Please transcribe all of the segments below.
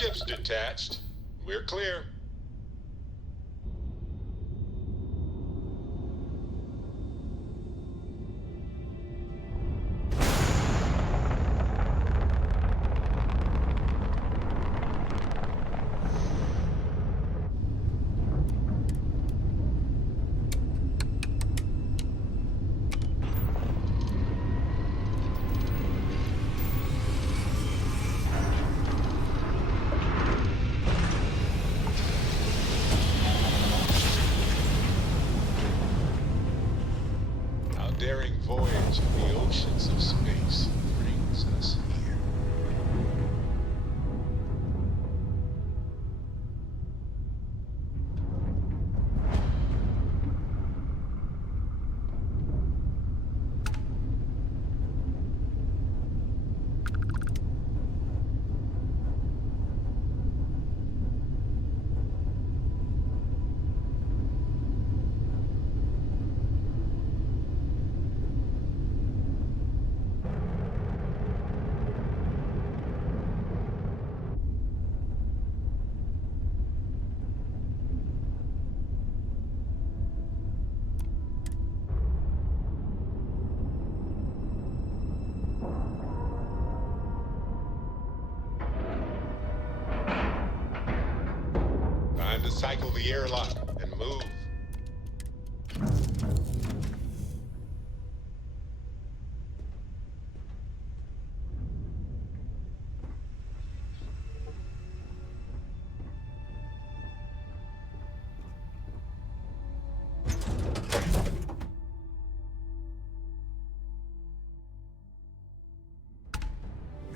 ship's detached. We're clear. Daring voyage of the oceans of space brings us here. Time to cycle the airlock and move.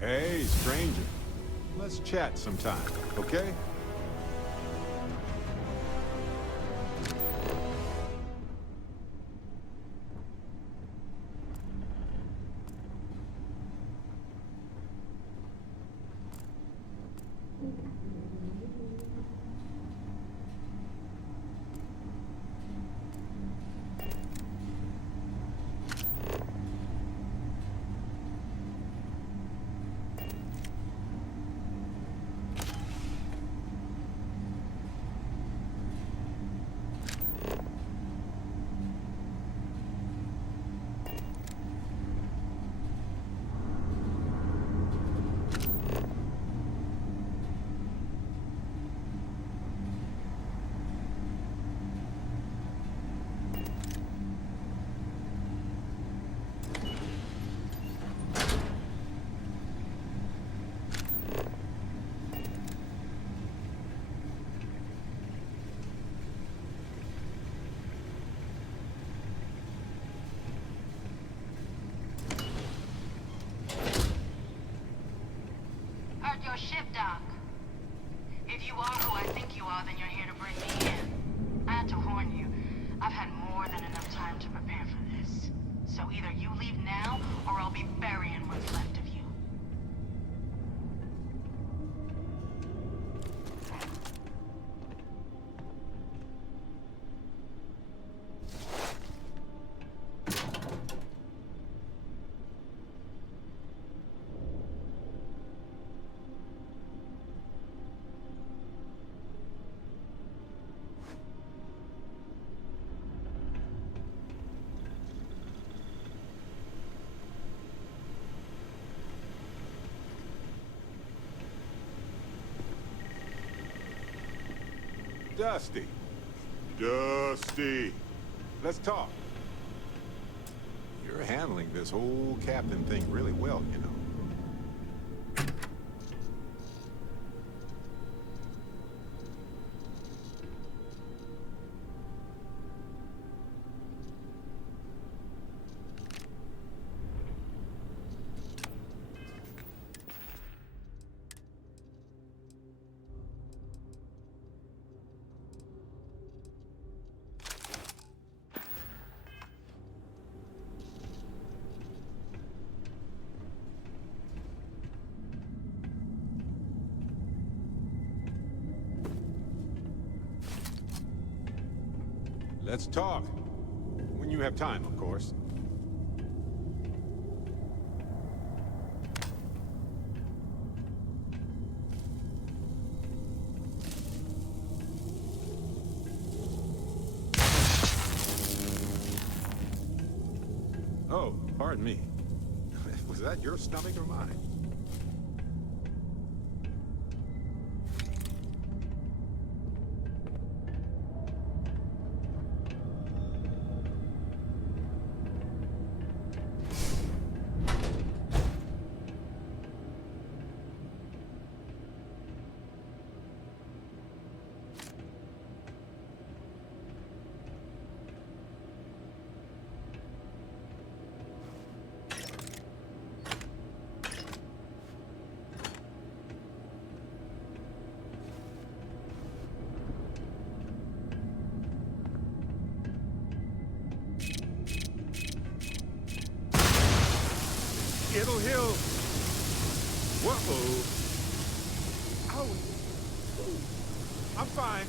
Hey, stranger. Let's chat sometime, okay? Your ship, Doc. If you are who I think you are, then you're here to bring me in. I had to warn you. I've had more than enough time to prepare for this. So either you leave now, or I'll be burying what's left of you. Dusty. Dusty. Let's talk. You're handling this whole captain thing really well, you know. Let's talk. When you have time, of course. Oh, pardon me. Was that your stomach or mine? It'll heal. Whoa. Ow. I'm fine.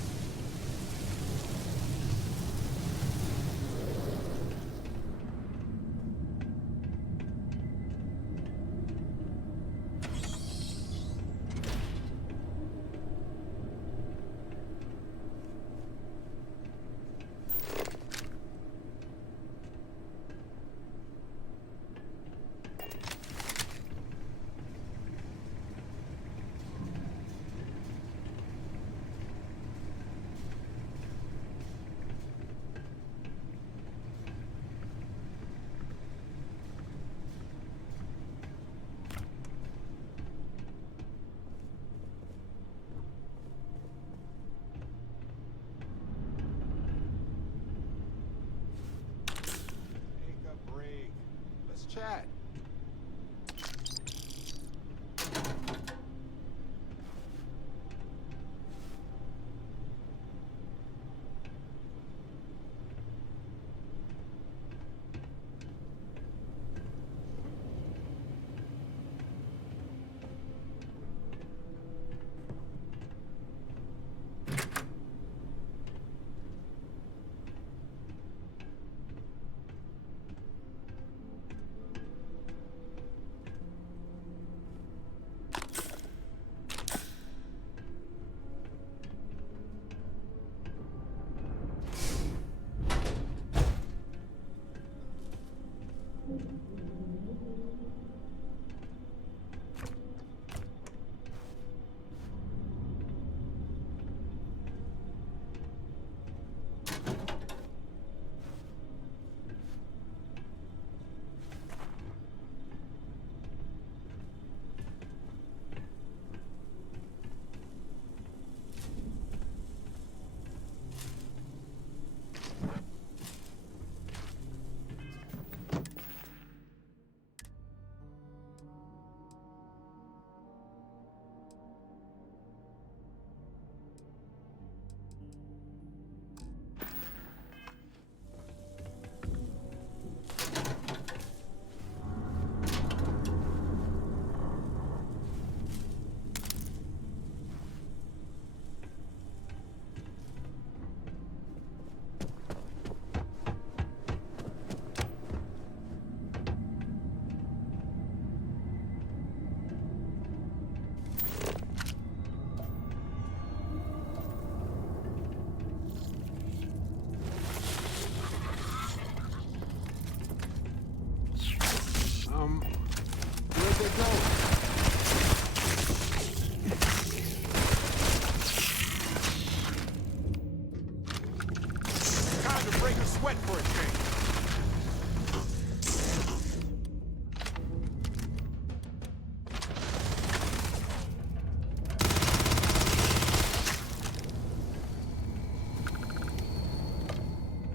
Take a break. Let's chat. Where'd they go? Time to break a sweat for a change.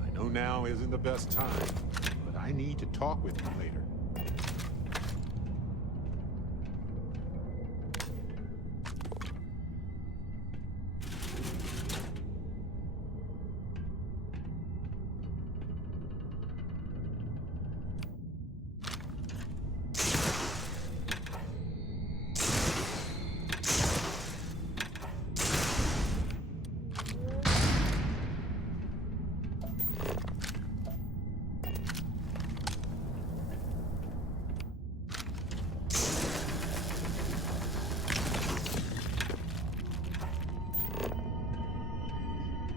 I know now isn't the best time, but I need to talk with you later.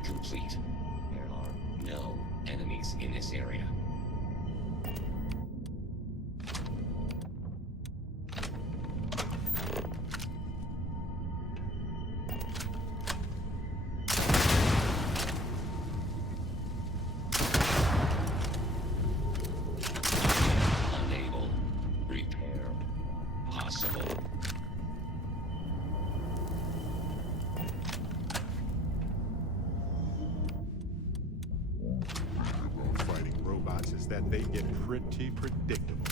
Complete. There are no enemies in this area. that they get pretty predictable.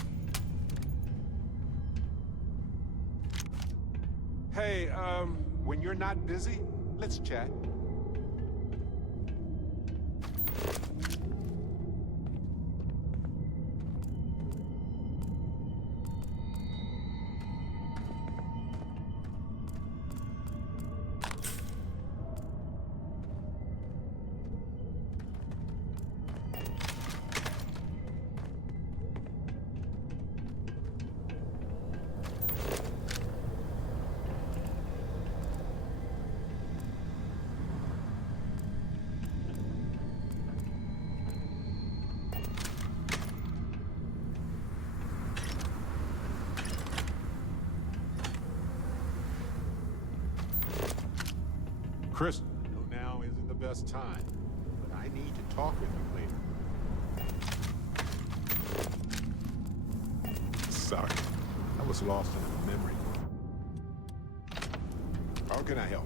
Hey, when you're not busy, let's chat. Chris, I know now isn't the best time, but I need to talk with you later. Sorry, I was lost in a memory. How can I help?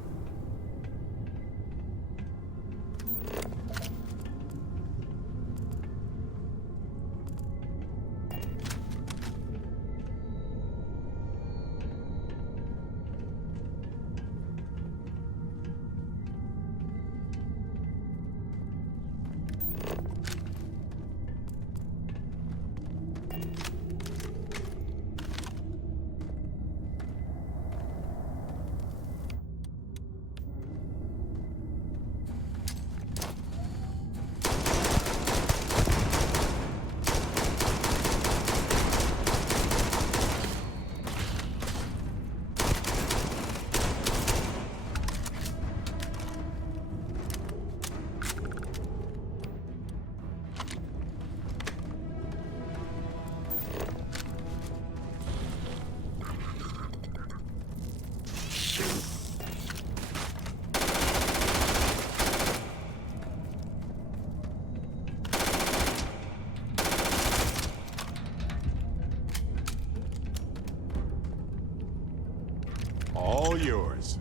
All yours.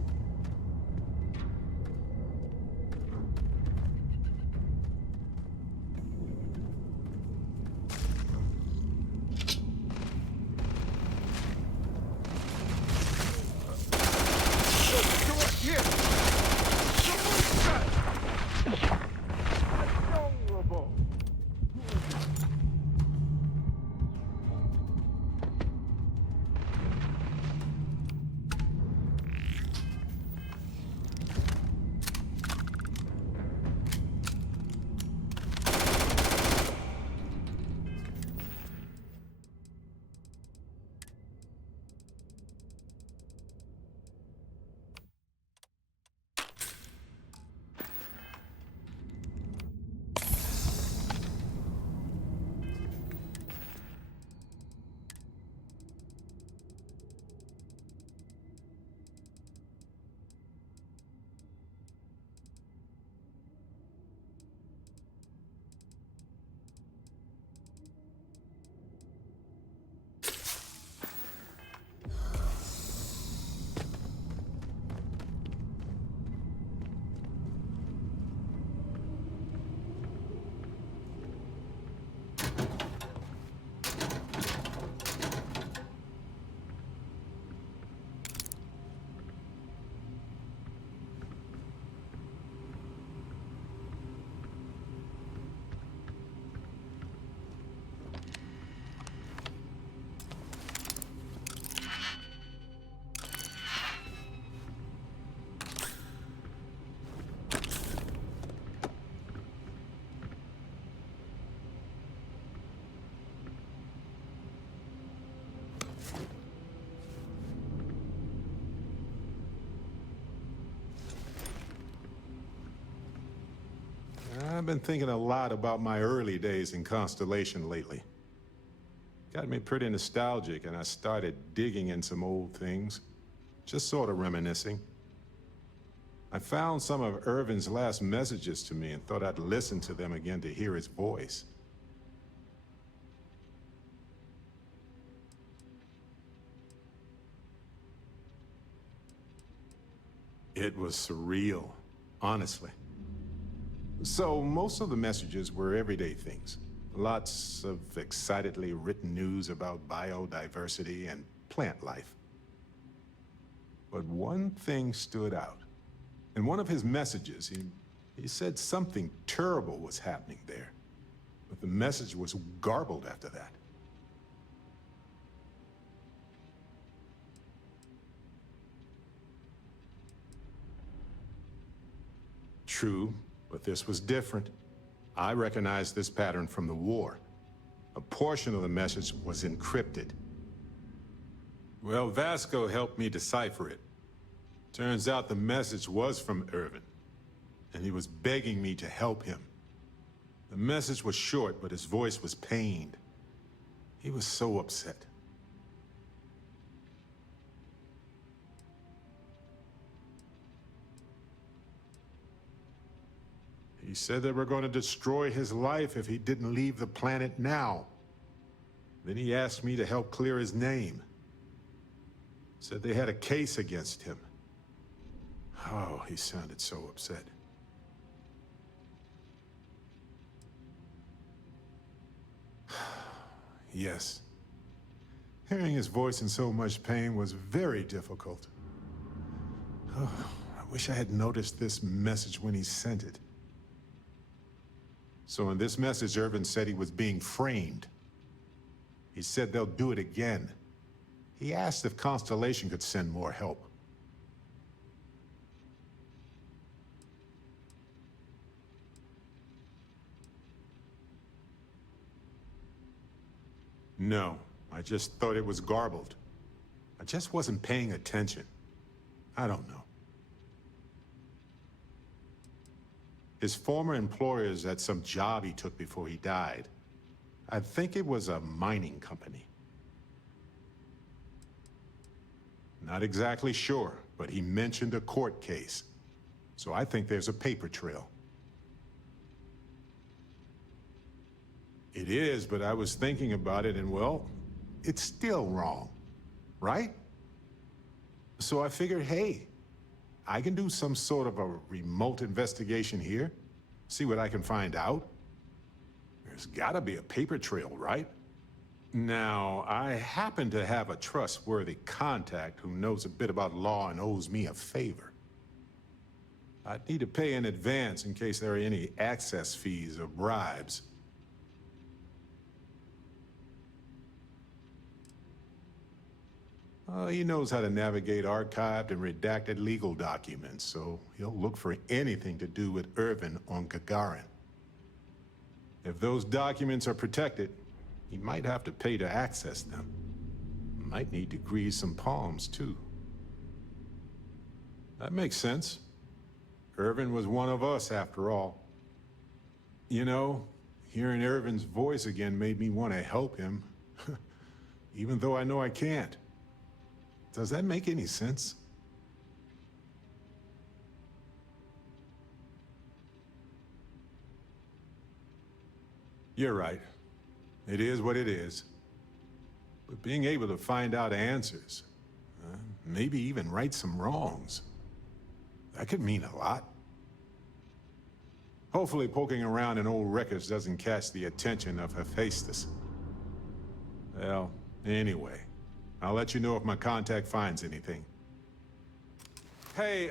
I've been thinking a lot about my early days in Constellation lately. Got me pretty nostalgic, and I started digging in some old things, just sort of reminiscing. I found some of Irvin's last messages to me and thought I'd listen to them again to hear his voice. It was surreal, honestly. So most of the messages were everyday things, Lots of excitedly written news about biodiversity and plant life. But one thing stood out. In one of his messages, he said something terrible was happening there. But the message was garbled after that. True, but this was different. I recognized this pattern from the war. A portion of the message was encrypted. Well, Vasco helped me decipher it. Turns out the message was from Irvin, and he was begging me to help him. The message was short, but his voice was pained. He was so upset. He said they were going to destroy his life if he didn't leave the planet now. Then he asked me to help clear his name. Said they had a case against him. Oh, he sounded so upset. Yes. Hearing his voice in so much pain was very difficult. Oh, I wish I had noticed this message when he sent it. So in this message, Irvin said he was being framed. He said they'll do it again. He asked if Constellation could send more help. No, I just thought it was garbled. I just wasn't paying attention. I don't know. His former employers had some job he took before he died. I think it was a mining company. Not exactly sure, but he mentioned a court case. So I think there's a paper trail. It is, but I was thinking about it and, well, it's still wrong, right? So I figured, hey, I can do some sort of a remote investigation here, see what I can find out. There's gotta be a paper trail, right? Now, I happen to have a trustworthy contact who knows a bit about law and owes me a favor. I'd need to pay in advance in case there are any access fees or bribes. He knows how to navigate archived and redacted legal documents, so he'll look for anything to do with Irvin on Gagarin. If those documents are protected, he might have to pay to access them. Might need to grease some palms, too. That makes sense. Irvin was one of us, after all. You know, hearing Irvin's voice again made me want to help him, even though I know I can't. Does that make any sense? You're right. It is what it is. But being able to find out answers, maybe even right some wrongs, that could mean a lot. Hopefully poking around in old records doesn't catch the attention of Hephaestus. Well, anyway, I'll let you know if my contact finds anything. Hey,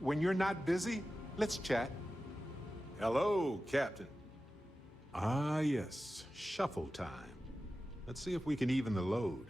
when you're not busy, let's chat. Hello, Captain. Ah, yes, shuffle time. Let's see if we can even the load.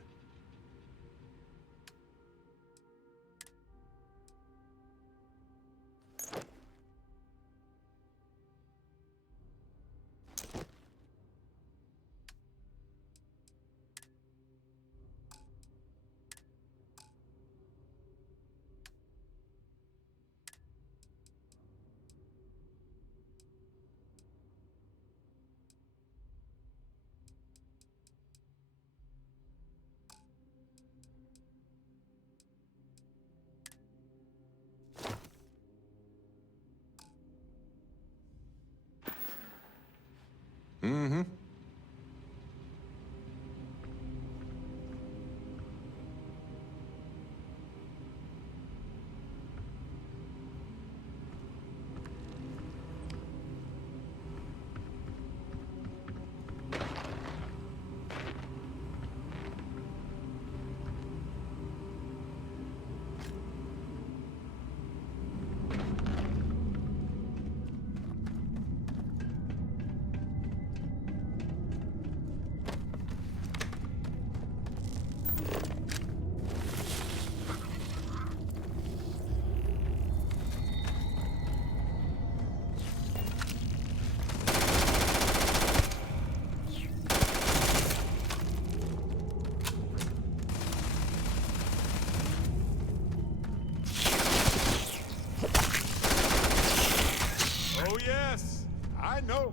I know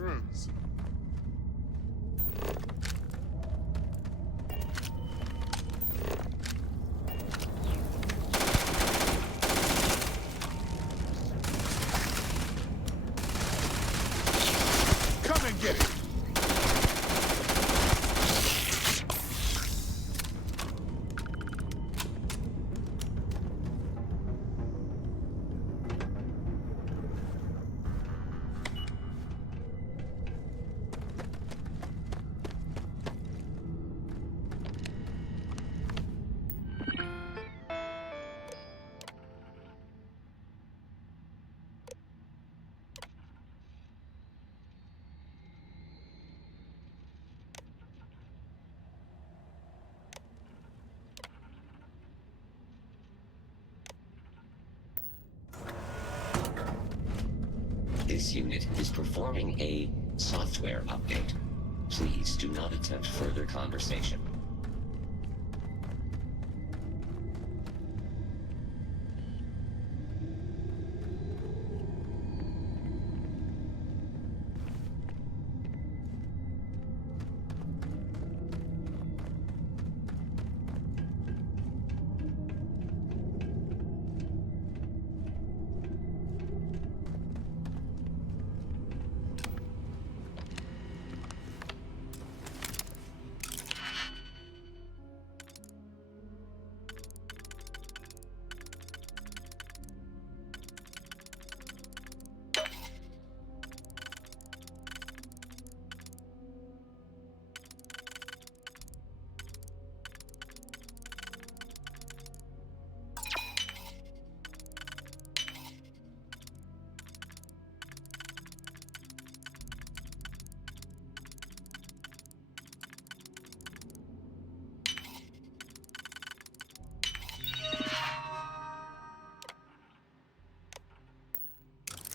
rooms. Come and get it. This unit is performing a software update. Please do not attempt further conversation.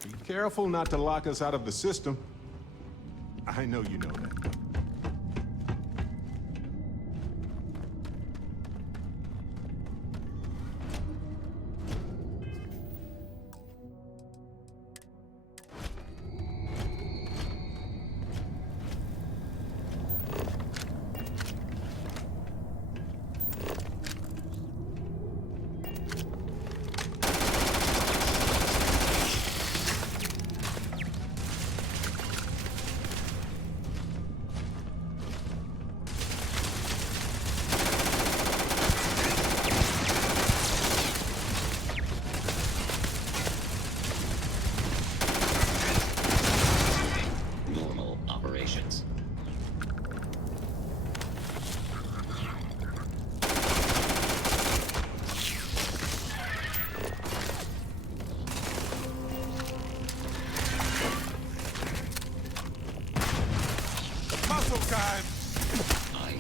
Be careful not to lock us out of the system. I know you know that. Normal operations. Muscle time! I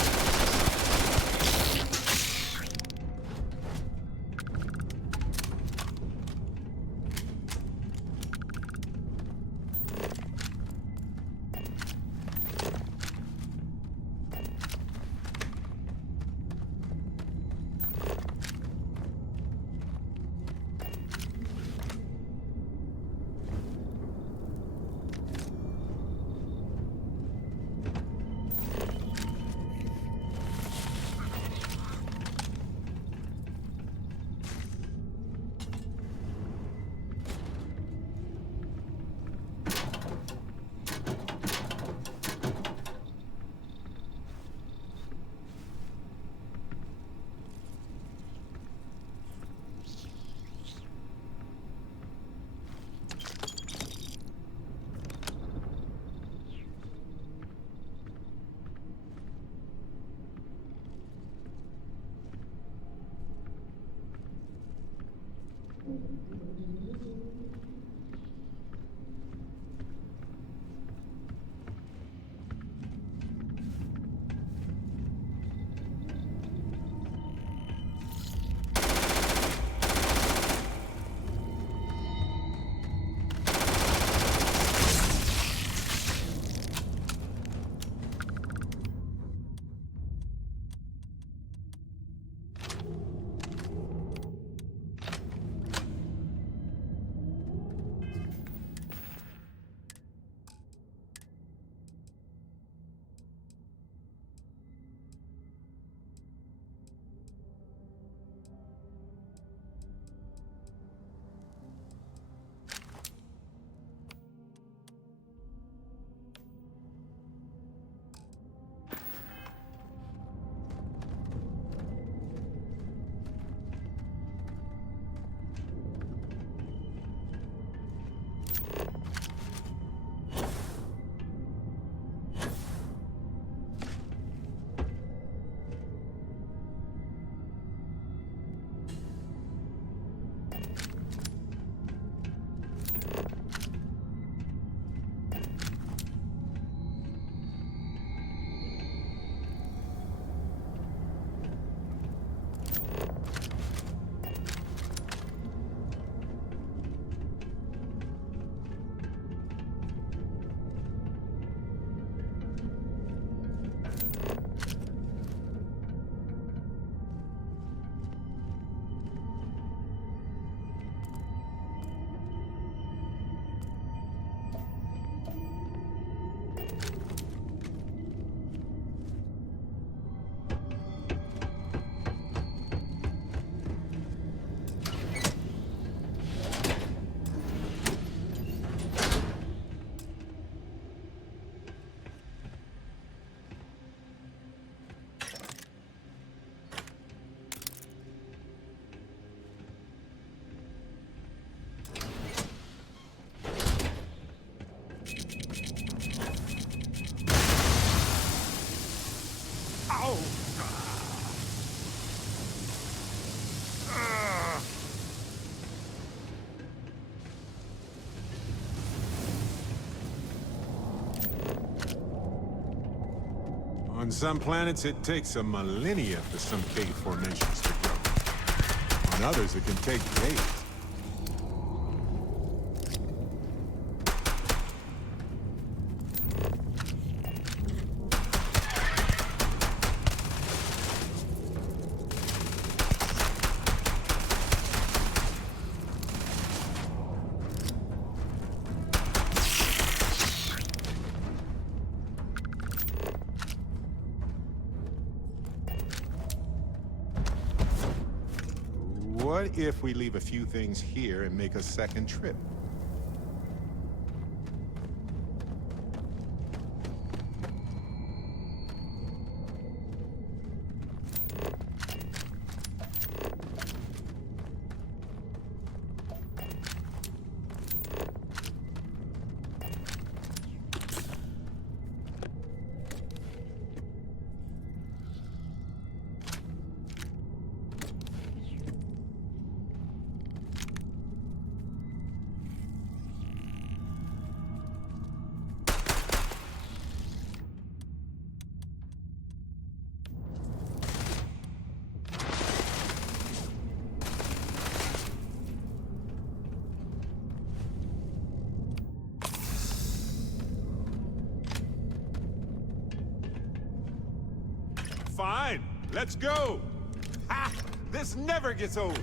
On some planets, it takes a millennia for some cave formations to grow. On others, it can take days. What if we leave a few things here and make a second trip? Fine, let's go! Ha! This never gets old!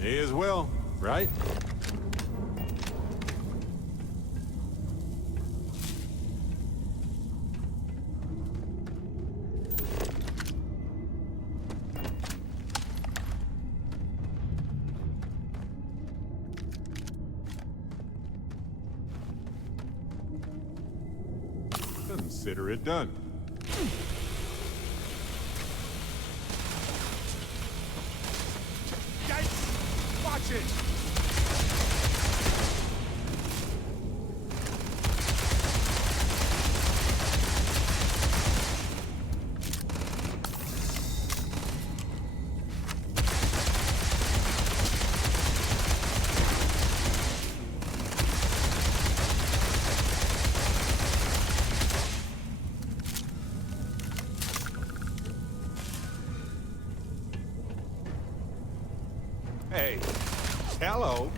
May as well, right? Consider it done. Yikes! Watch it! Hey, hello.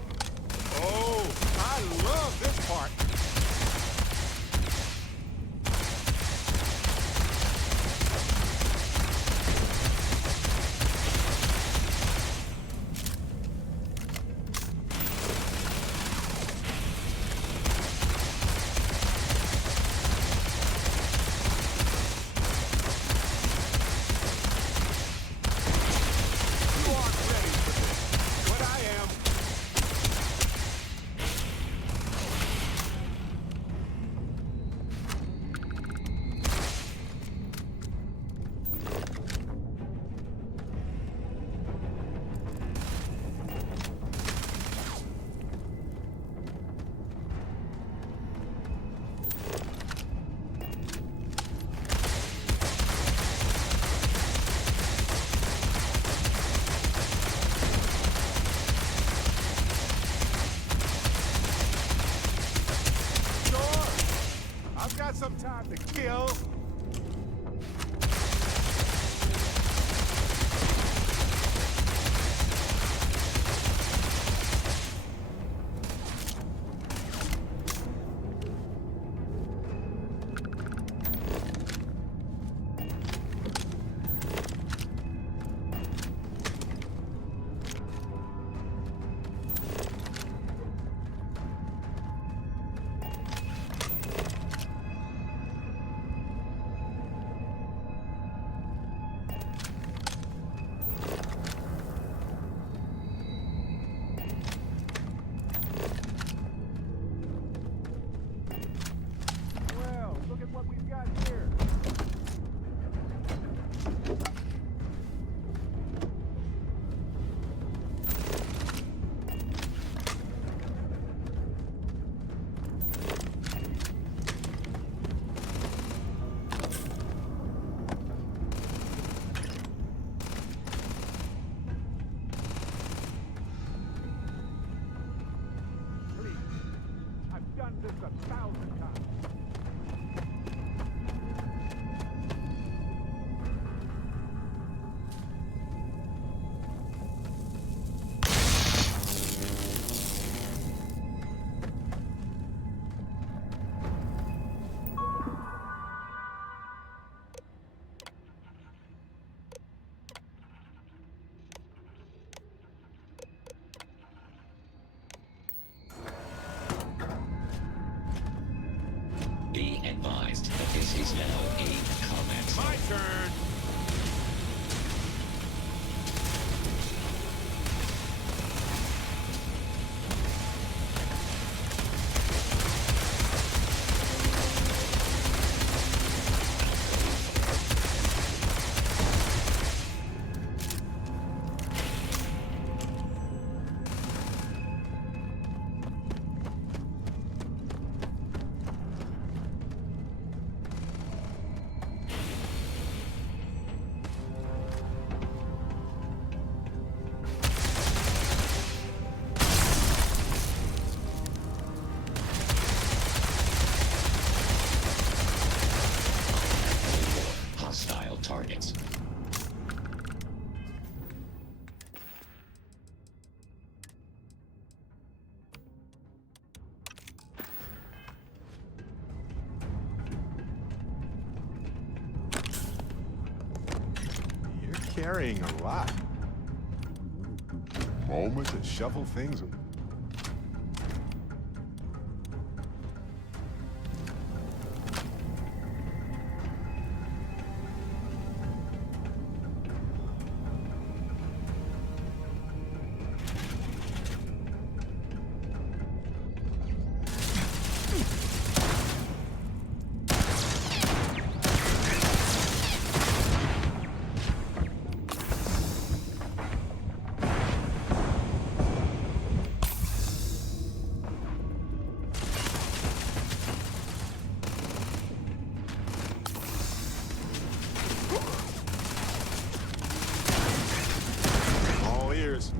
Oh, I love this part. You aren't ready for this, but I am. Sure, I've got some time to kill. Well, look at what we've got here. Please, I've done this 1,000 times. Be advised that this is now a combat zone. My turn. Hostile targets. You're carrying a lot. moment to shuffle things. All ears.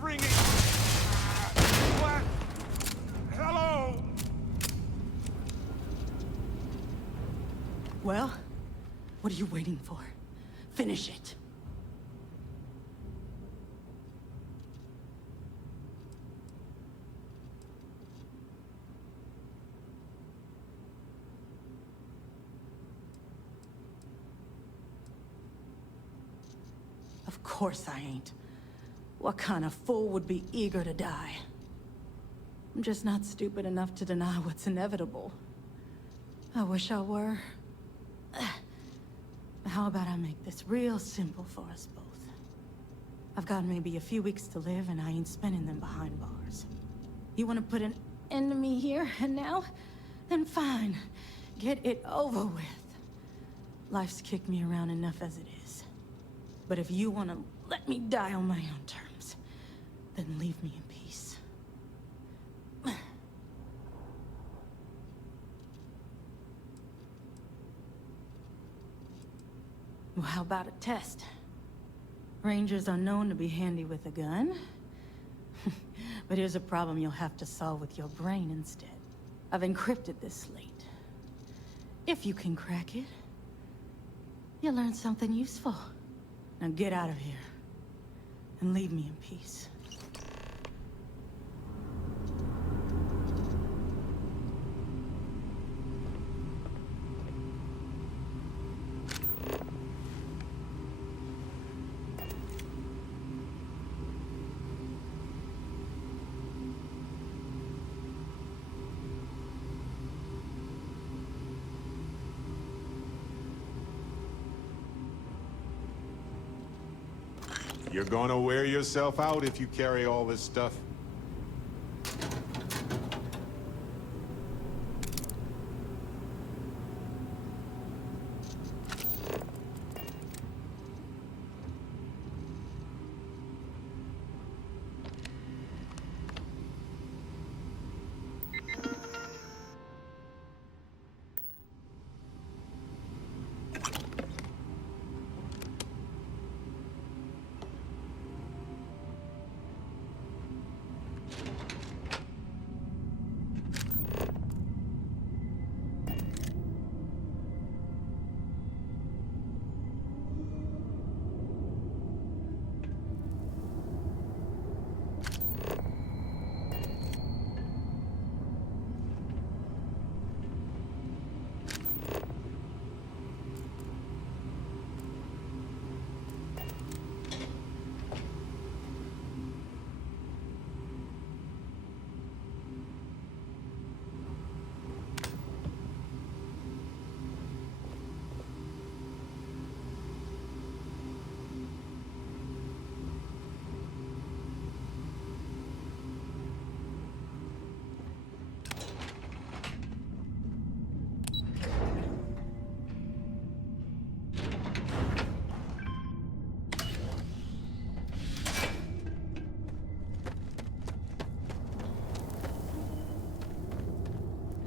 Ringing. What? Hello? Well, what are you waiting for? Finish it. Of course I ain't. What kind of fool would be eager to die? I'm just not stupid enough to deny what's inevitable. I wish I were. How about I make this real simple for us both? I've got maybe a few weeks to live, and I ain't spending them behind bars. You want to put an end to me here and now? Then fine. Get it over with. Life's kicked me around enough as it is. But if you want to let me die on my own terms, then leave me in peace. Well, how about a test? Rangers are known to be handy with a gun. But here's a problem you'll have to solve with your brain instead. I've encrypted this slate. If you can crack it, you'll learn something useful. Now get out of here, and leave me in peace. You're gonna wear yourself out if you carry all this stuff.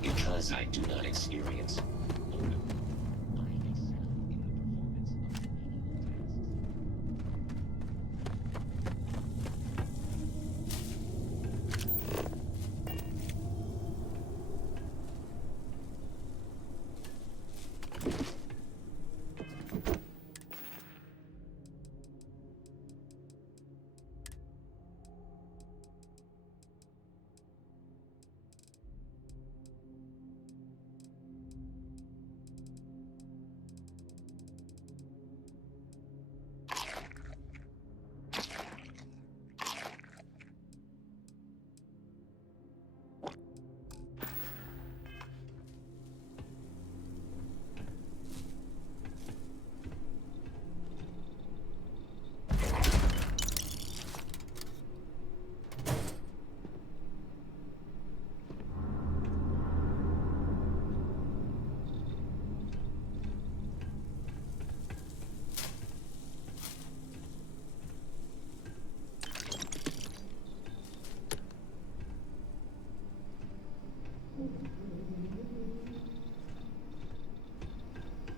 Because I do not experience boredom, I excel in the performance of menial tasks.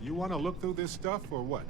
You want to look through this stuff, or what?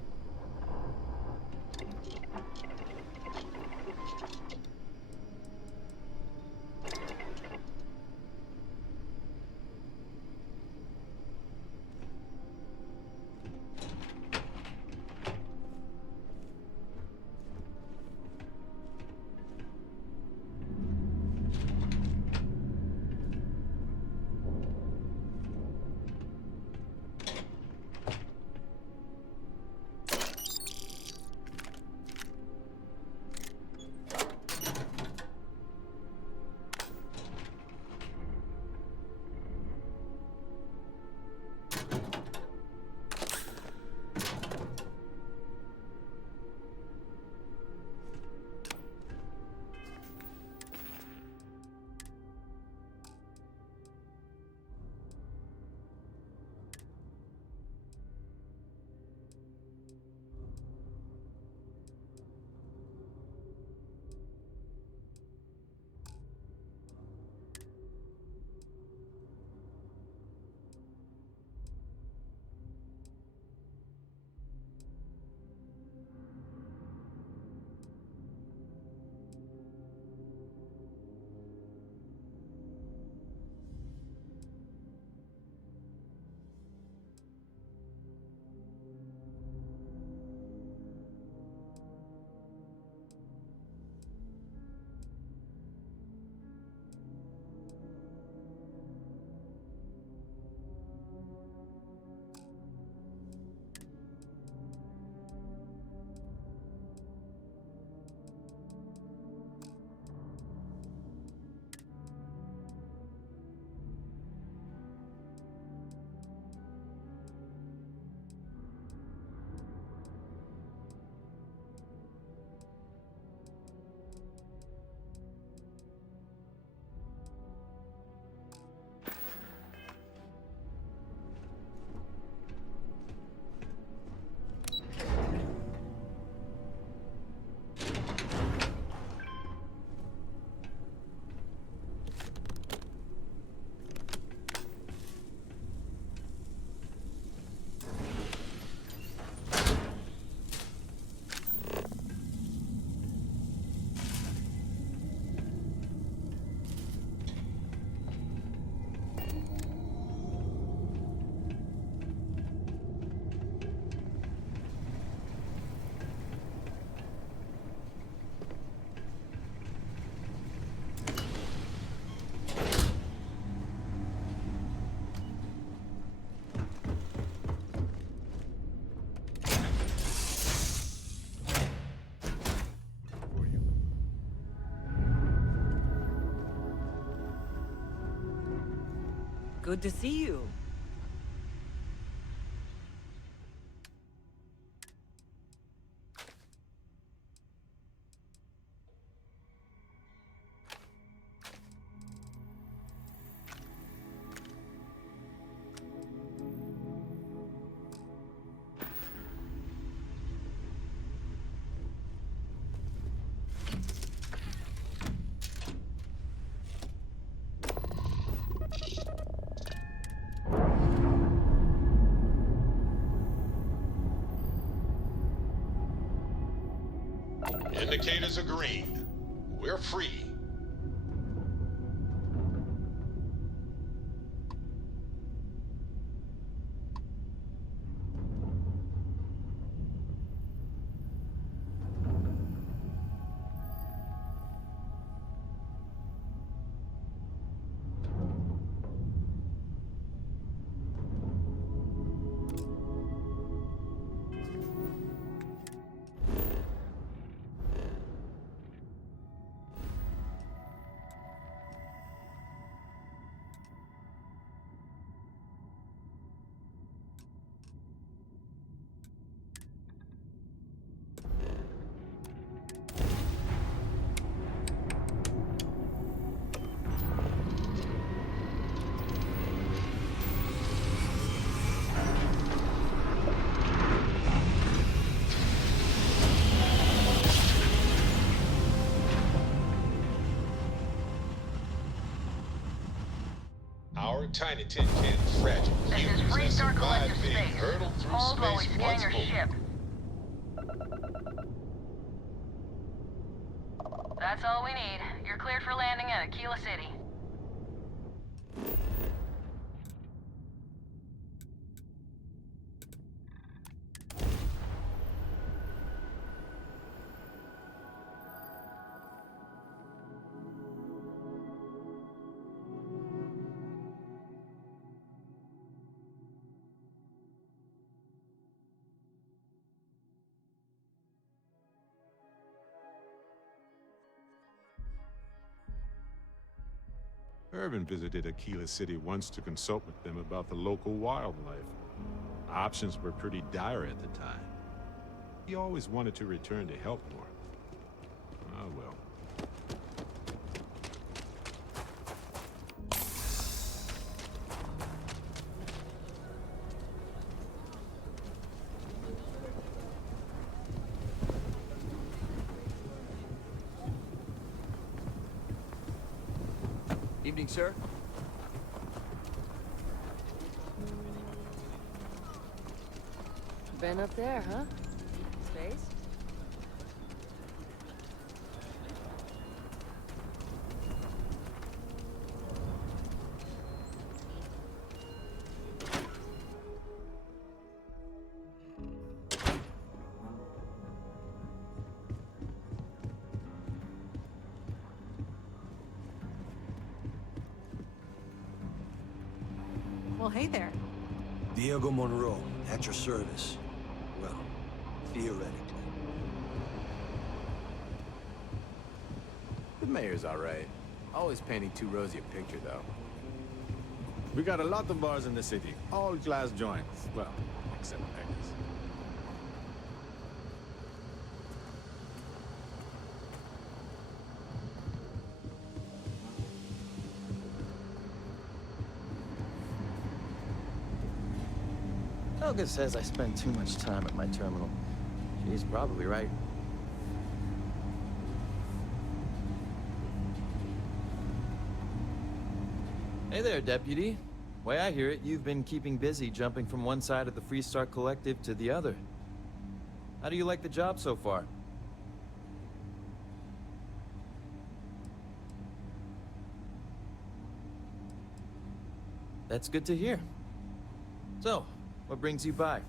Good to see you. Indicators are green. We're free. Our tiny tin can is fragile. This is Humans that Freestar survive Collective being Space. hurtled through Hold while we space scan once your more. ship. That's all we need. You're cleared for landing at Aquila City. Irvin visited Aquila City once to consult with them about the local wildlife. Options were pretty dire at the time. He always wanted to return to help more. Ah, well. Evening, sir. Been up there, huh? Space? Well, hey there. Diego Monroe, at your service. Well, theoretically. The mayor's all right. Always painting too rosy a picture, though. We got a lot of bars in the city, all glass joints. Well, except Vegas. Helga says I spend too much time at my terminal. She's probably right. Hey there, Deputy. Way I hear it, you've been keeping busy jumping from one side of the Freestar Collective to the other. How do you like the job so far? That's good to hear. So, what brings you by?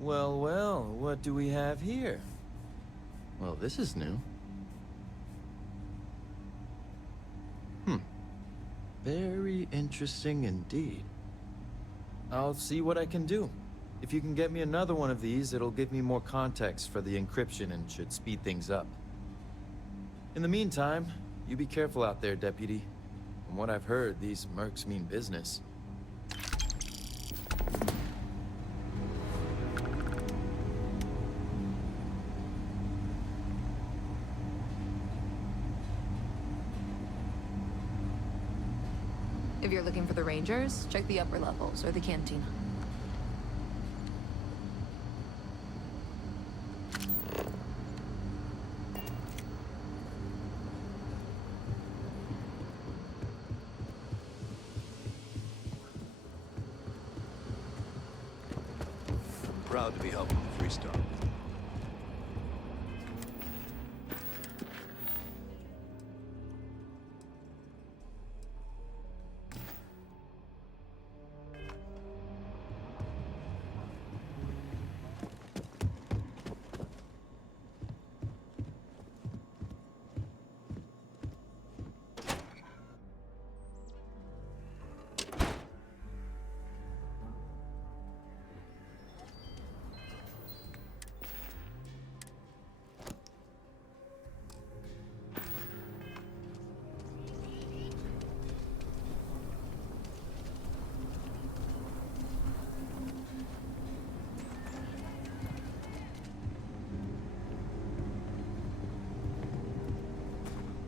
Well, well, what do we have here? Well, this is new. Very interesting indeed. I'll see what I can do. If you can get me another one of these, it'll give me more context for the encryption and should speed things up. In the meantime, you be careful out there, Deputy. From what I've heard, these mercs mean business. If you're looking for the Rangers, check the upper levels or the canteen. Proud to be helping the Freestar.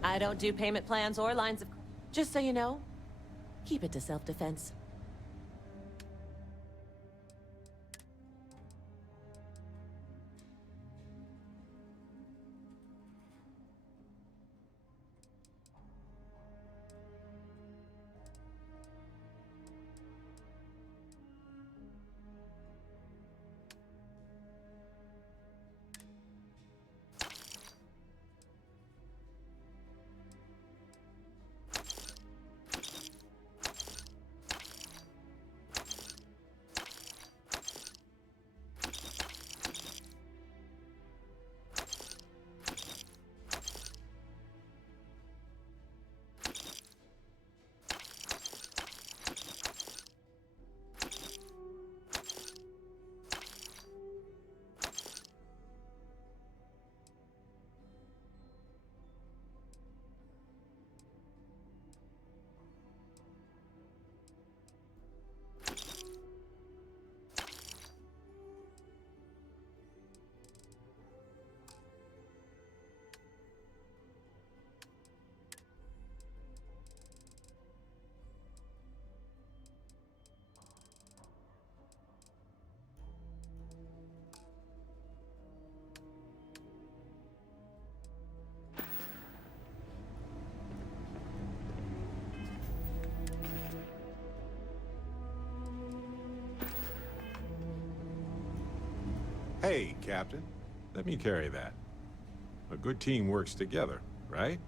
I don't do payment plans or lines of... Just so you know, keep it to self-defense. Hey, Captain. Let me carry that. A good team works together, right?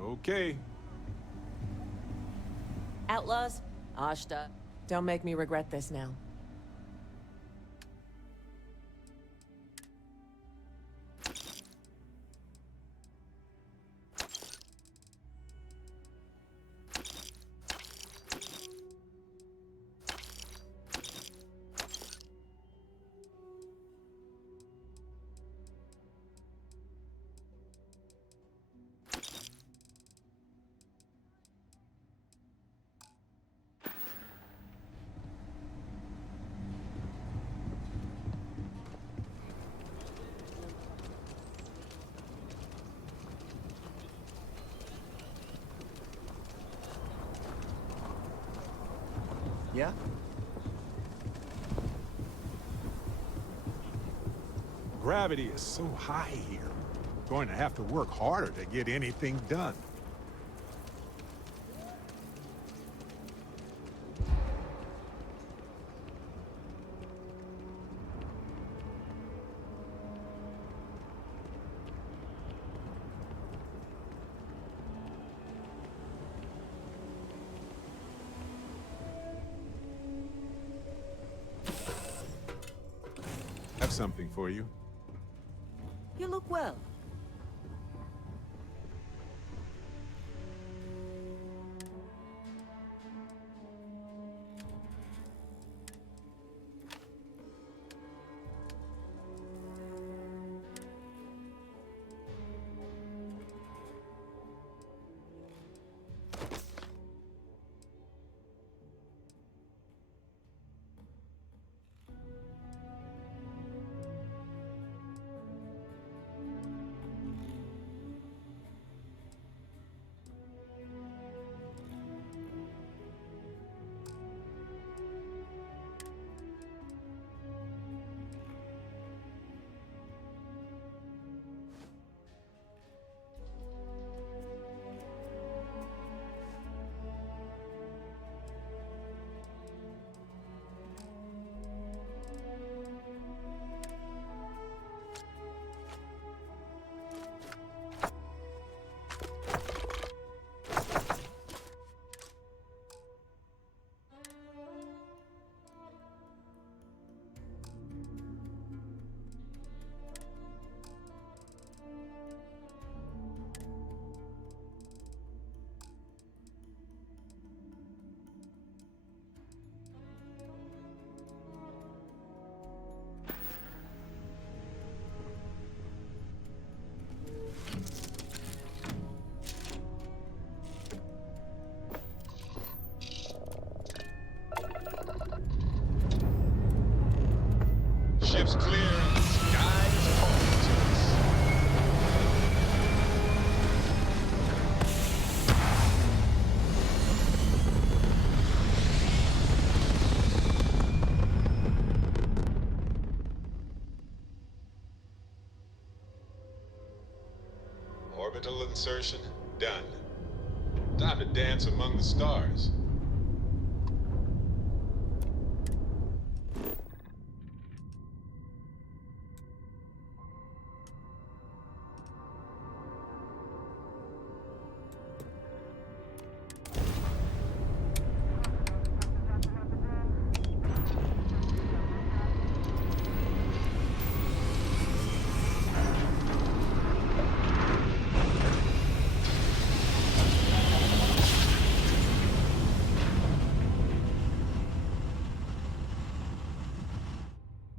Okay. Outlaws? Ashta. Don't make me regret this now. Yeah? Gravity is so high here. Going to have to work harder to get anything done. Have something for you. You look well. Ship's clear and the sky is falling to us. Orbital insertion done. Time to dance among the stars.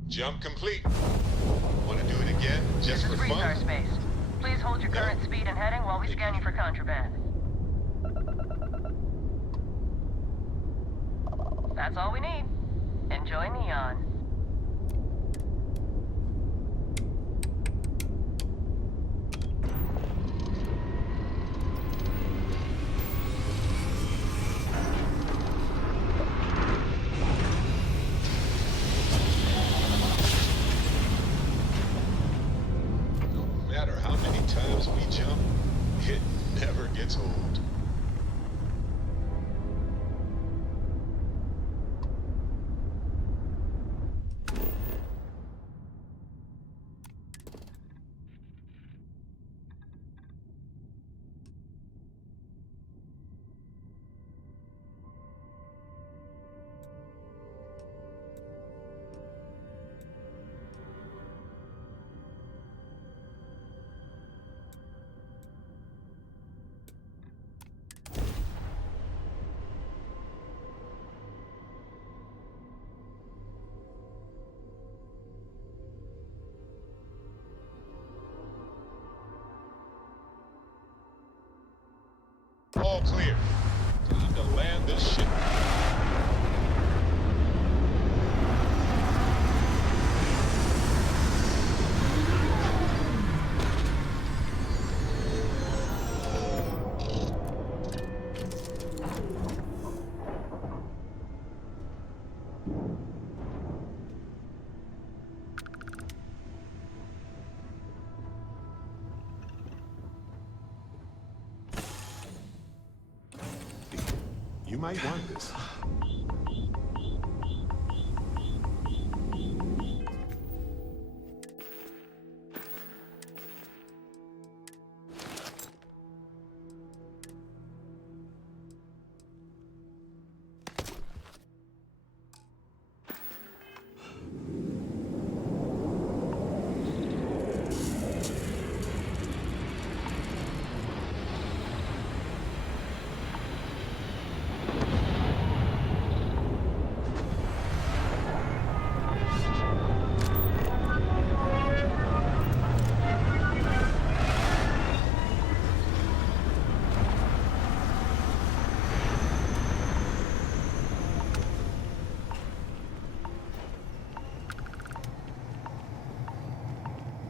Jump complete. Want to do it again, just for This is Freestar fun? space. Please hold your current speed and heading while we scan you for contraband. That's all we need. Enjoy Neon. No matter how many times we jump, it never gets old. All clear. Time to land this ship. might want this.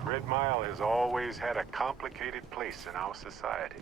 Red Mile has always had a complicated place in our society.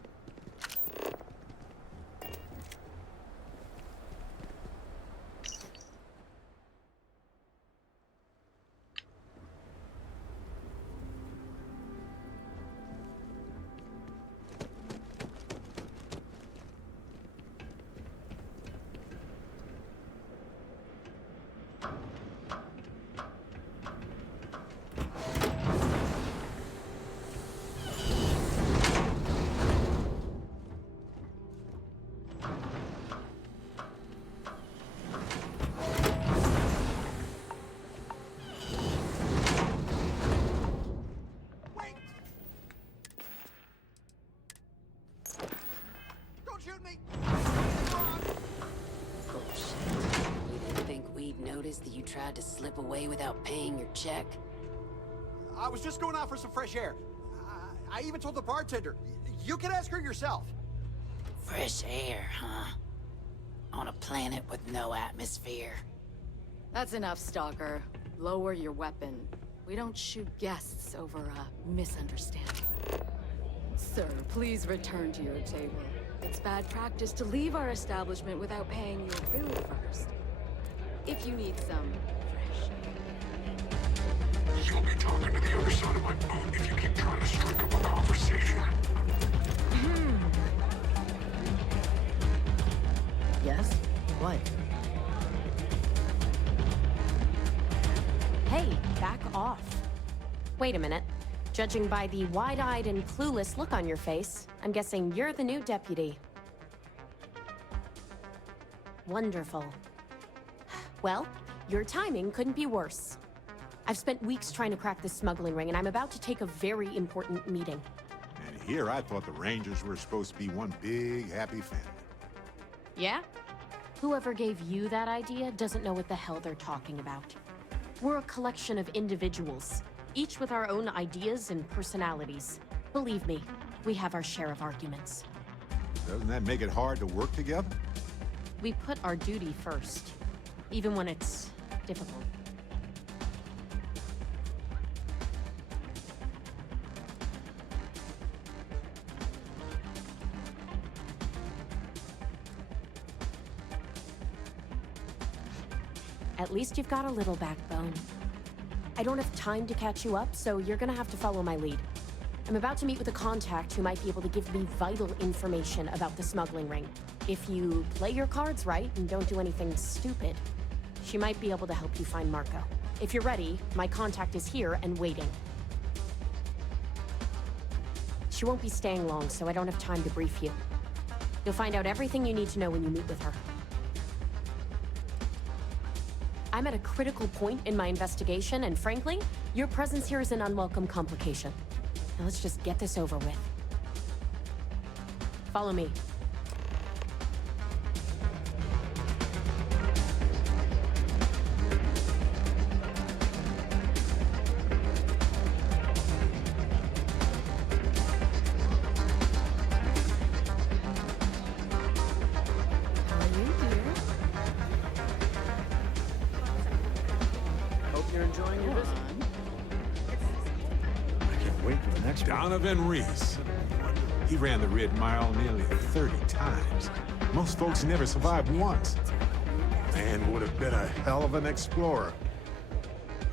That you tried to slip away without paying your check? I was just going out for some fresh air. I even told the bartender. You can ask her yourself. Fresh air, huh? On a planet with no atmosphere. That's enough, Stalker. Lower your weapon. We don't shoot guests over a misunderstanding. Sir, please return to your table. It's bad practice to leave our establishment without paying your bill first. If you need some fresh air. You'll be talking to the other side of my boat if you keep trying to strike up a conversation. Yes? What? Hey, back off. Wait a minute. Judging by the wide-eyed and clueless look on your face, I'm guessing you're the new deputy. Wonderful. Well, your timing couldn't be worse. I've spent weeks trying to crack this smuggling ring, and I'm about to take a very important meeting. And here I thought the Rangers were supposed to be one big, happy family. Yeah? Whoever gave you that idea doesn't know what the hell they're talking about. We're a collection of individuals, each with our own ideas and personalities. Believe me, we have our share of arguments. Doesn't that make it hard to work together? We put our duty first, even when it's difficult. At least you've got a little backbone. I don't have time to catch you up, so you're gonna have to follow my lead. I'm about to meet with a contact who might be able to give me vital information about the smuggling ring. If you play your cards right and don't do anything stupid, she might be able to help you find Marco. If you're ready, my contact is here and waiting. She won't be staying long, so I don't have time to brief you. You'll find out everything you need to know when you meet with her. I'm at a critical point in my investigation, and frankly, your presence here is an unwelcome complication. Now let's just get this over with. Follow me. Donovan Reese. He ran the Red Mile nearly 30 times. Most folks never survived once. Man would have been a hell of an explorer.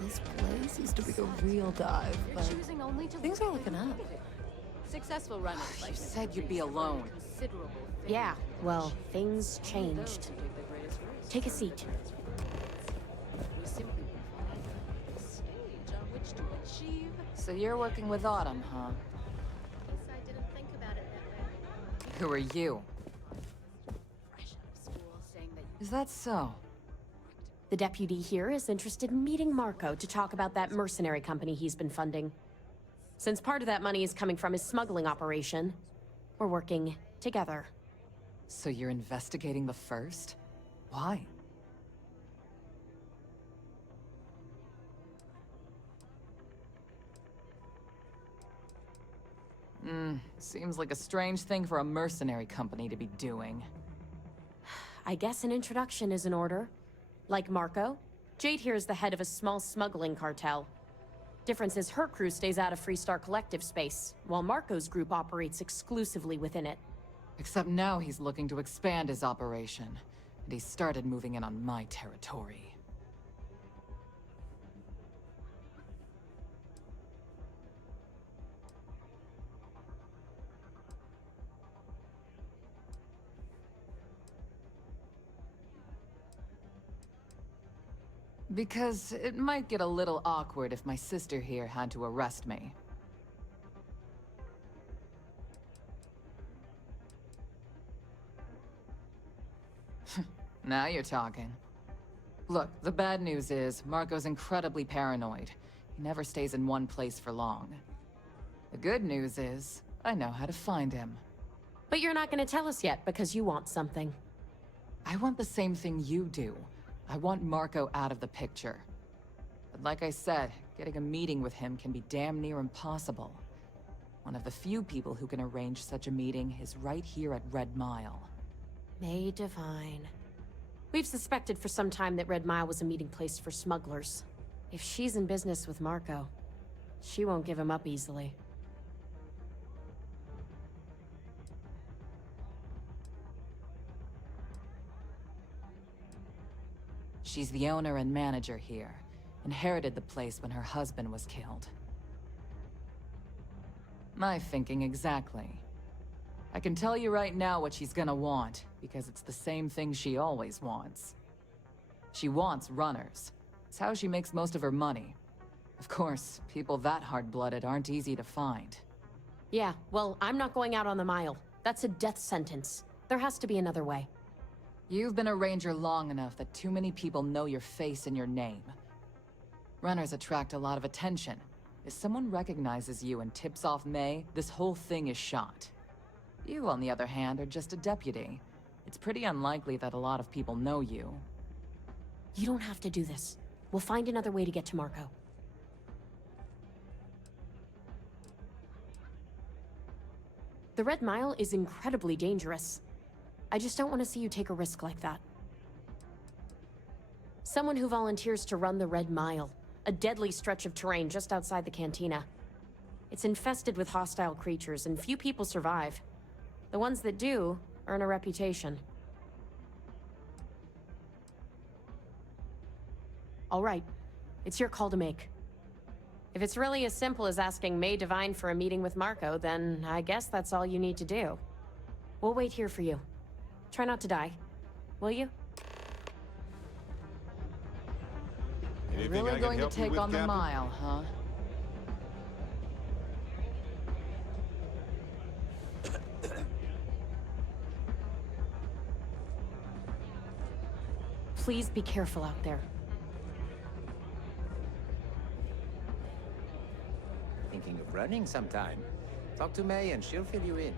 This place used to be a real dive, but things are looking up. Successful runners like You said you'd be alone. considerable things. Yeah, well, things changed. Take a seat. We simply provide a stage on which to achieve. So you're working with Autumn, huh? Guess I didn't think about it that way. Who are you? Fresh out of school, saying that you Is that so? The deputy here is interested in meeting Marco to talk about that mercenary company he's been funding. Since part of that money is coming from his smuggling operation, we're working together. So you're investigating the first? Why? Seems like a strange thing for a mercenary company to be doing. I guess an introduction is in order. Like Marco, Jade here is the head of a small smuggling cartel. Difference is her crew stays out of Freestar collective space, while Marco's group operates exclusively within it. Except now he's looking to expand his operation, and he started moving in on my territory. Because it might get a little awkward if my sister here had to arrest me. Now you're talking. Look, the bad news is, Marco's incredibly paranoid. He never stays in one place for long. The good news is, I know how to find him. But you're not going to tell us yet because you want something. I want the same thing you do. I want Marco out of the picture. But like I said, getting a meeting with him can be damn near impossible. One of the few people who can arrange such a meeting is right here at Red Mile. May Divine. We've suspected for some time that Red Mile was a meeting place for smugglers. If she's in business with Marco, she won't give him up easily. She's the owner and manager here. Inherited the place when her husband was killed. My thinking exactly. I can tell you right now what she's gonna want, because it's the same thing she always wants. She wants runners. It's how she makes most of her money. Of course, people that hard-blooded aren't easy to find. Yeah, well, I'm not going out on the mile. That's a death sentence. There has to be another way. You've been a ranger long enough that too many people know your face and your name. Runners attract a lot of attention. If someone recognizes you and tips off May, this whole thing is shot. You, on the other hand, are just a deputy. It's pretty unlikely that a lot of people know you. You don't have to do this. We'll find another way to get to Marco. The Red Mile is incredibly dangerous. I just don't want to see you take a risk like that. Someone who volunteers to run the Red Mile, a deadly stretch of terrain just outside the cantina. It's infested with hostile creatures, and few people survive. The ones that do earn a reputation. All right, it's your call to make. If it's really as simple as asking May Divine for a meeting with Marco, then I guess that's all you need to do. We'll wait here for you. Try not to die, will you? Anything Really I can going to help you take with, on the Captain? mile, huh? Please be careful out there. Thinking of running sometime? Talk to May and she'll fill you in.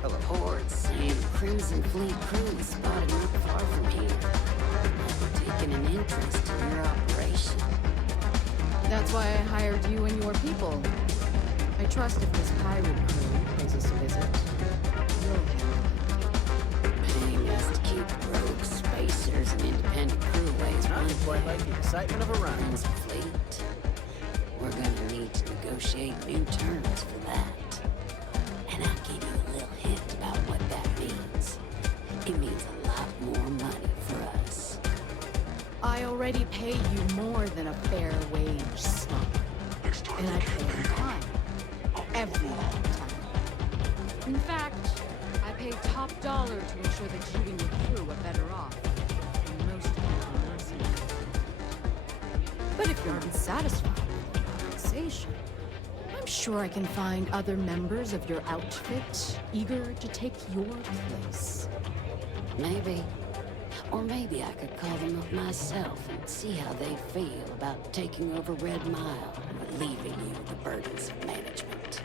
Got reports saying Crimson Fleet crew was spotted not far from here. Taking an interest in your operation. That's why I hired you and your people. I trust if this pirate crew pays us a visit, you'll handle it. Paying us to keep rogue spacers and independent crewways Not one quite thing. like the excitement of a run. Crimson Fleet. We're gonna need to negotiate new terms for that. And I'll give you a little hint about what that means. It means a lot more money for us. I already pay you more than a fair wage, slump. And I pay on time. every time. In fact, I pay top dollar to ensure that you and your crew are better off than most of the mercenaries. But if you're unsatisfied with the compensation, I'm sure I can find other members of your outfit eager to take your place. Maybe. Or maybe I could call them up myself and see how they feel about taking over Red Mile and relieving you of the burdens of management.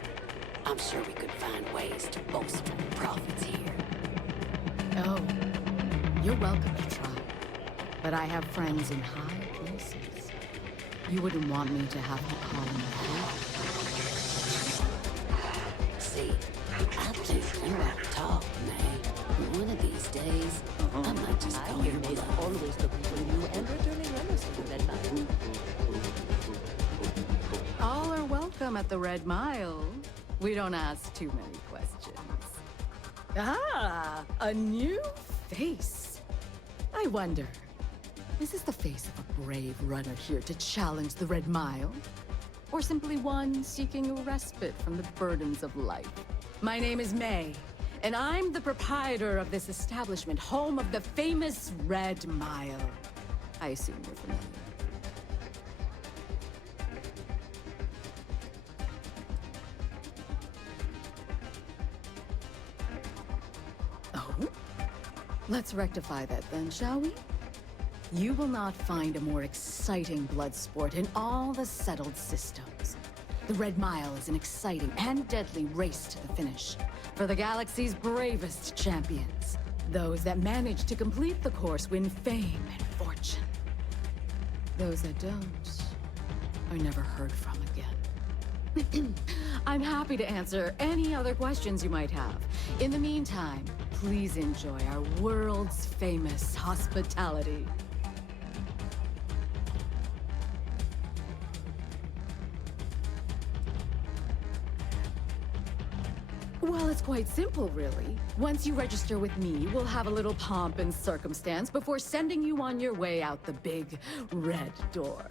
I'm sure we could find ways to bolster the profits here. Oh, you're welcome to try. But I have friends in high places. You wouldn't want me to have to call them out. See, I think you're out talk, man. One of these days, I might just call your bluff. Always looking for new and returning runners to the Red Mile. All are welcome at the Red Mile. We don't ask too many questions. Ah, a new face. I wonder, is this the face of a brave runner here to challenge the Red Mile? Or simply one seeking a respite from the burdens of life? My name is May, and I'm the proprietor of this establishment, home of the famous Red Mile. I assume you're familiar. Oh? Let's rectify that then, shall we? You will not find a more exciting blood sport in all the settled systems. The Red Mile is an exciting and deadly race to the finish for the galaxy's bravest champions. Those that manage to complete the course win fame and fortune. Those that don't are never heard from again. I'm happy to answer any other questions you might have. In the meantime, please enjoy our world's famous hospitality. Well, it's quite simple, really. Once you register with me, we'll have a little pomp and circumstance before sending you on your way out the big red door.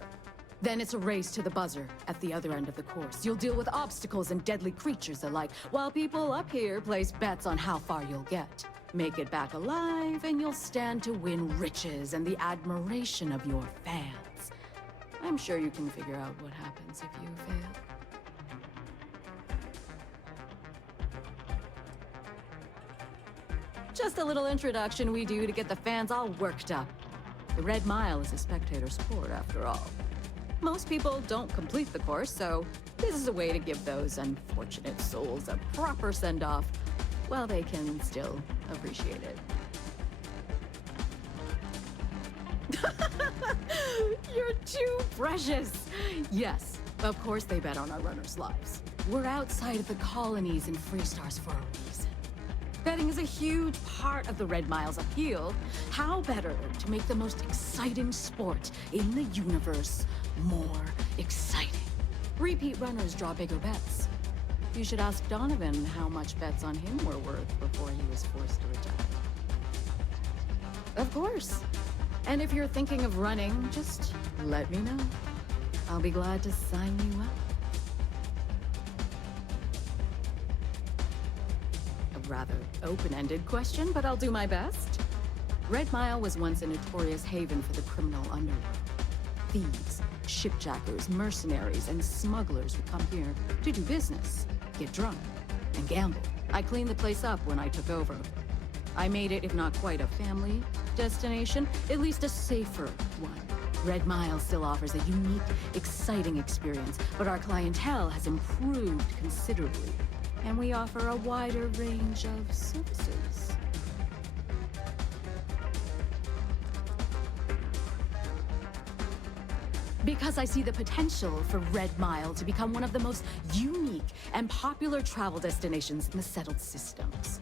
Then it's a race to the buzzer at the other end of the course. You'll deal with obstacles and deadly creatures alike, while people up here place bets on how far you'll get. Make it back alive, and you'll stand to win riches and the admiration of your fans. I'm sure you can figure out what happens if you fail. Just a little introduction we do to get the fans all worked up. The Red Mile is a spectator sport, after all. Most people don't complete the course, so this is a way to give those unfortunate souls a proper send-off while they can still appreciate it. You're too precious! Yes, of course they bet on our runners' lives. We're outside of the colonies and Freestars for a reason. Betting is a huge part of the Red Mile's appeal. How better to make the most exciting sport in the universe more exciting? Repeat runners draw bigger bets. You should ask Donovan how much bets on him were worth before he was forced to retire. Of course. And if you're thinking of running, just let me know. I'll be glad to sign you up. Rather open-ended question, but I'll do my best. Red Mile was once a notorious haven for the criminal underworld. Thieves, shipjackers, mercenaries, and smugglers would come here to do business, get drunk, and gamble. I cleaned the place up when I took over. I made it, if not quite a family destination, at least a safer one. Red Mile still offers a unique, exciting experience, but our clientele has improved considerably. And we offer a wider range of services. Because I see the potential for Red Mile to become one of the most unique and popular travel destinations in the settled systems.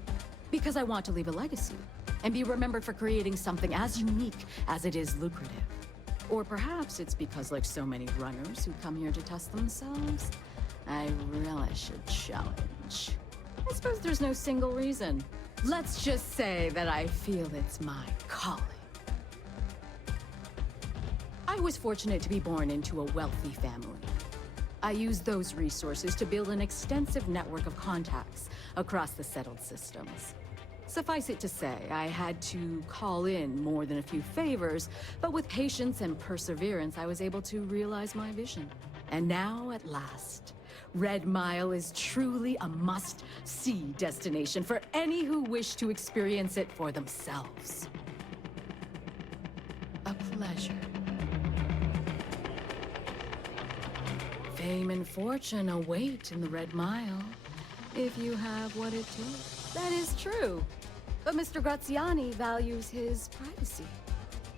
Because I want to leave a legacy and be remembered for creating something as unique as it is lucrative. Or perhaps it's because, like so many runners who come here to test themselves, I really should challenge. I suppose there's no single reason. Let's just say that I feel it's my calling. I was fortunate to be born into a wealthy family. I used those resources to build an extensive network of contacts across the settled systems. Suffice it to say, I had to call in more than a few favors, but with patience and perseverance, I was able to realize my vision. And now, at last, Red Mile is truly a must-see destination for any who wish to experience it for themselves. A pleasure. Fame and fortune await in the Red Mile, if you have what it takes. That is true. But Mr. Graziani values his privacy.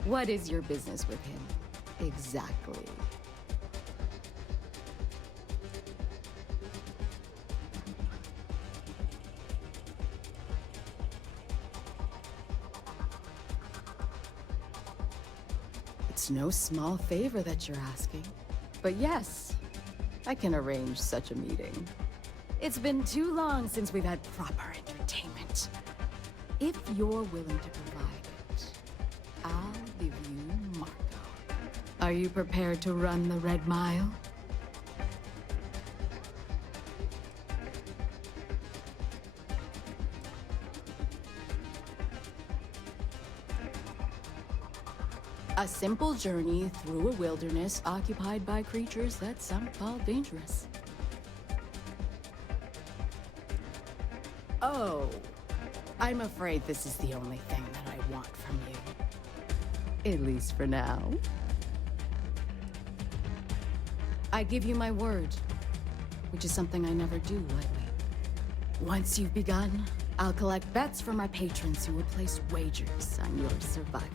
What is your business with him? Exactly. It's no small favor that you're asking. But yes, I can arrange such a meeting. It's been too long since we've had proper entertainment. If you're willing to provide it, I'll give you Marco. Are you prepared to run the Red Mile? A simple journey through a wilderness occupied by creatures that some call dangerous. Oh, I'm afraid this is the only thing that I want from you. At least for now. I give you my word, which is something I never do lightly. Once you've begun, I'll collect bets from my patrons who will place wagers on your survival.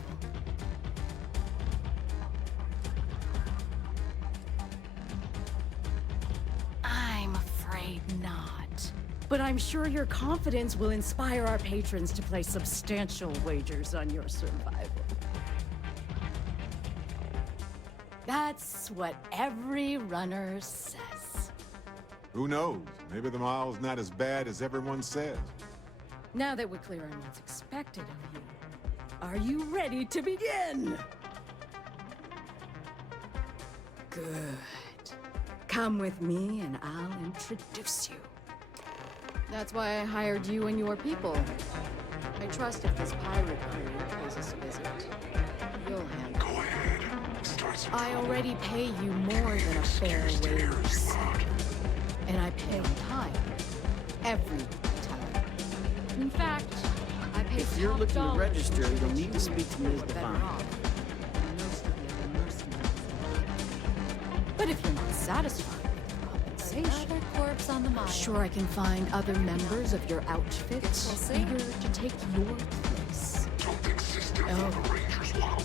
I'm afraid not. But I'm sure your confidence will inspire our patrons to place substantial wagers on your survival. That's what every runner says. Who knows? Maybe the mile's not as bad as everyone says. Now that we're clear on what's expected of you, are you ready to begin? Good. Come with me and I'll introduce you. That's why I hired you and your people. I trust if this pirate crew pays us a visit, you'll handle it. Go ahead. I already pay you more than a fair wage. And I pay on time. Every time. In fact, I pay If you're looking to register, you'll need to speak to Ms. Devine. But if you're not satisfied with the compensation, Another corpse on the mile. sure I can find other members of your outfit eager to take your place. Oh,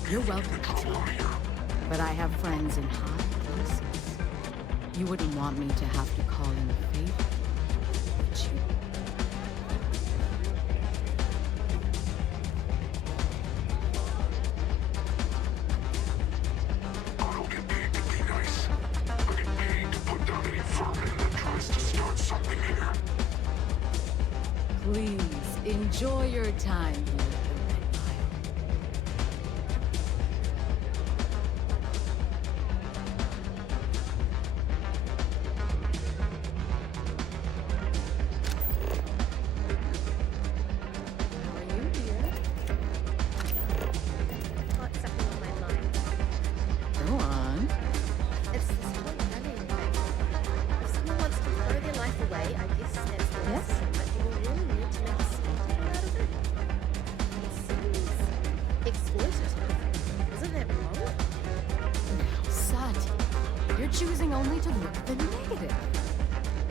you're welcome to try. But I have friends in high places. You wouldn't want me to have to call in a favor, would you? I don't get paid to be nice. I get paid to put down any vermin that tries to start something here. Please, enjoy your time here at the Red Mile. How are you, dear? Got something on my mind. Go on. It's this whole running thing. If someone wants to throw their life away, I guess that's the lesson. But do we really need to make a spectacle out of it? It seems exploitative. Isn't that wrong? Now, Sati, you're choosing only to look at the negative.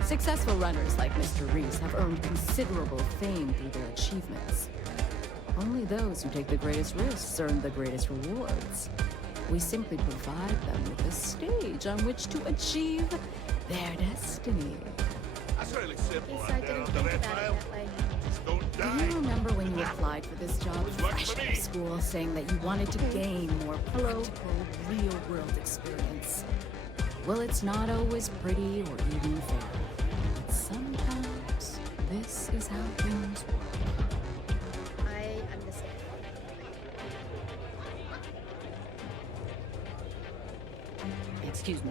Successful runners like Mr. Reese have earned considerable fame through their achievements. Only those who take the greatest risks earn the greatest rewards. We simply provide them with a stage on which to achieve their destiny. That's really simple. Guess I didn't think about it that way. Do you remember when you applied for this job fresh out of school, saying that you wanted to gain more practical, real-world experience? Well, it's not always pretty or even fair. But sometimes, this is how things work. I understand. Excuse me.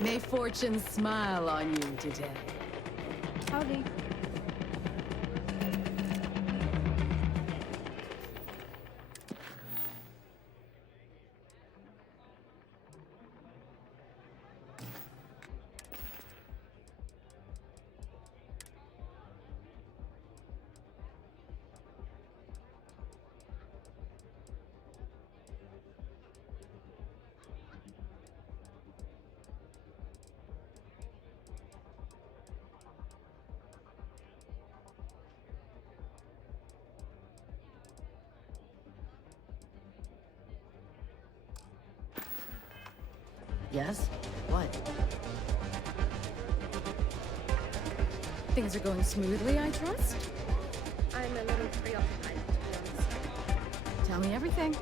May fortune smile on you today. Howdy. Yes? What? Things are going smoothly, I trust? I'm a little preoccupied, to be honest. Tell me everything.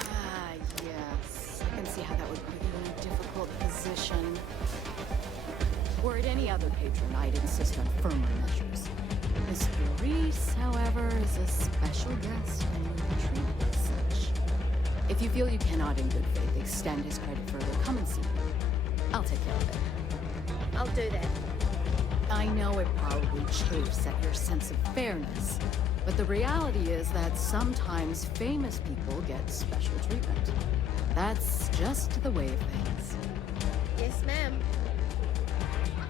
Ah, yes. I can see how that would put you in a difficult position. Were it any other patron, I'd insist on firmer measures. Mr. Reese, however, is a special guest and will be treated as such. If you feel you cannot in good faith extend his credit further, come and see me. I'll take care of it. I'll do that. I know it probably chafes at your sense of fairness, but the reality is that sometimes famous people get special treatment. That's just the way of things. Yes, ma'am.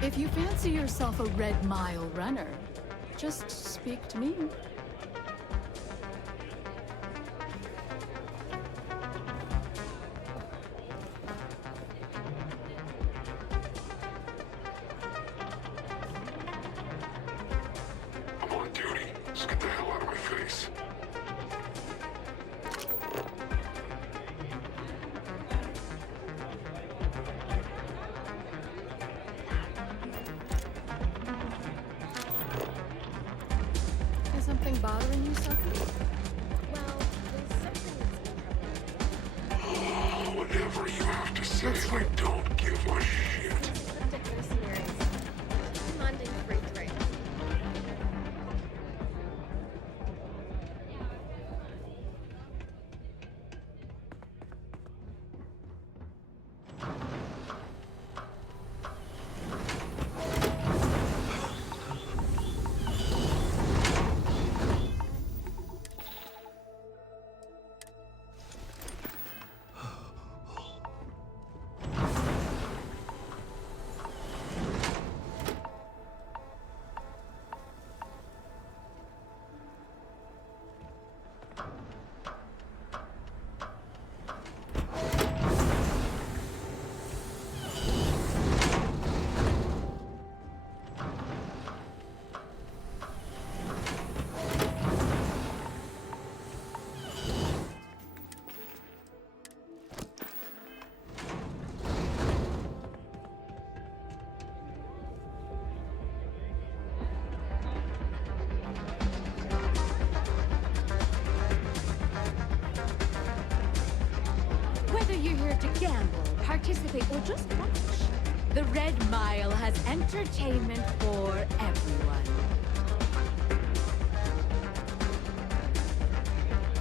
If you fancy yourself a Red Mile runner, just speak to me. I'm on duty. Just get the hell out of my face. Is something bothering you, Sophie? Well, there's something that's been troubling me. Whatever you have to say, I don't give a shit. Subject mercenaries. Commanding free trade. Whether you're here to gamble, participate, or just watch, the Red Mile has entertainment for everyone.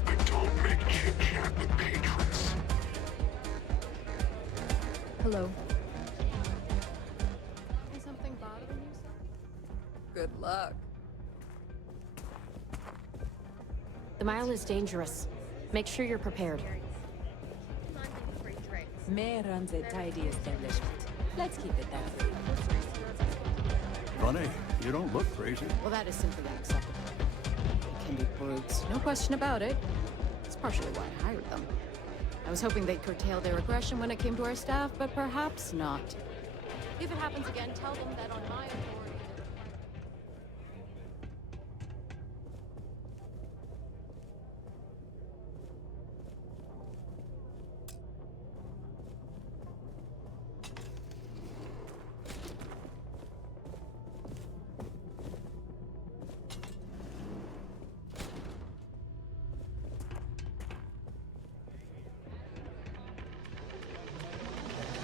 I don't make chit-chat with patrons. Hello. Is something bothering you, sir? Good luck. The mile is dangerous. Make sure you're prepared. Commanding free trade. May runs a tidy establishment. Let's keep it that way. Funny, you don't look crazy. Well, that is simply unacceptable. They can be brutes, no question about it. It's partially why I hired them. I was hoping they'd curtail their aggression when it came to our staff, but perhaps not. If it happens again, tell them that on my authority...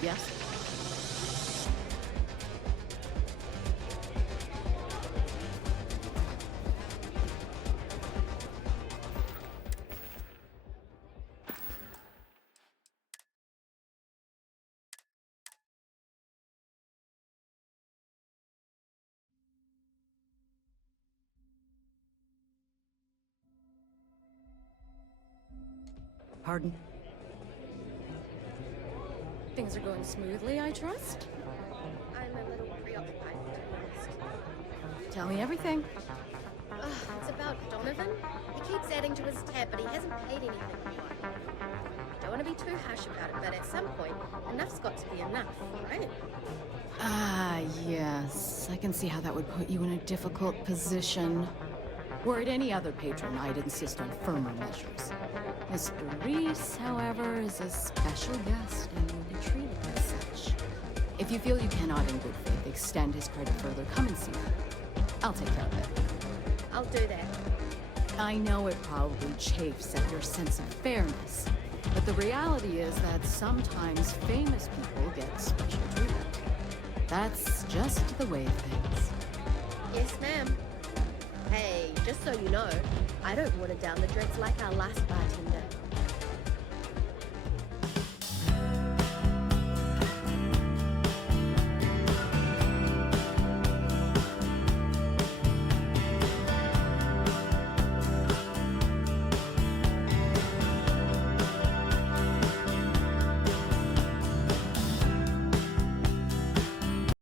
Yes? Pardon? Things are going smoothly, I trust? I'm a little preoccupied, to be honest. Tell me everything. It's about Donovan. He keeps adding to his tab, but he hasn't paid anything yet. Don't want to be too harsh about it, but at some point, enough's got to be enough, right? Ah, yes. I can see how that would put you in a difficult position. Were it any other patron, I'd insist on firmer measures. Mr. Reese, however, is a special guest and will be treated as such. If you feel you cannot in good faith extend his credit further, come and see me. I'll take care of it. I'll do that. I know it probably chafes at your sense of fairness, but the reality is that sometimes famous people get special treatment. That's just the way of things. Yes, ma'am. Hey, just so you know, I don't water down the drinks like our last bartender.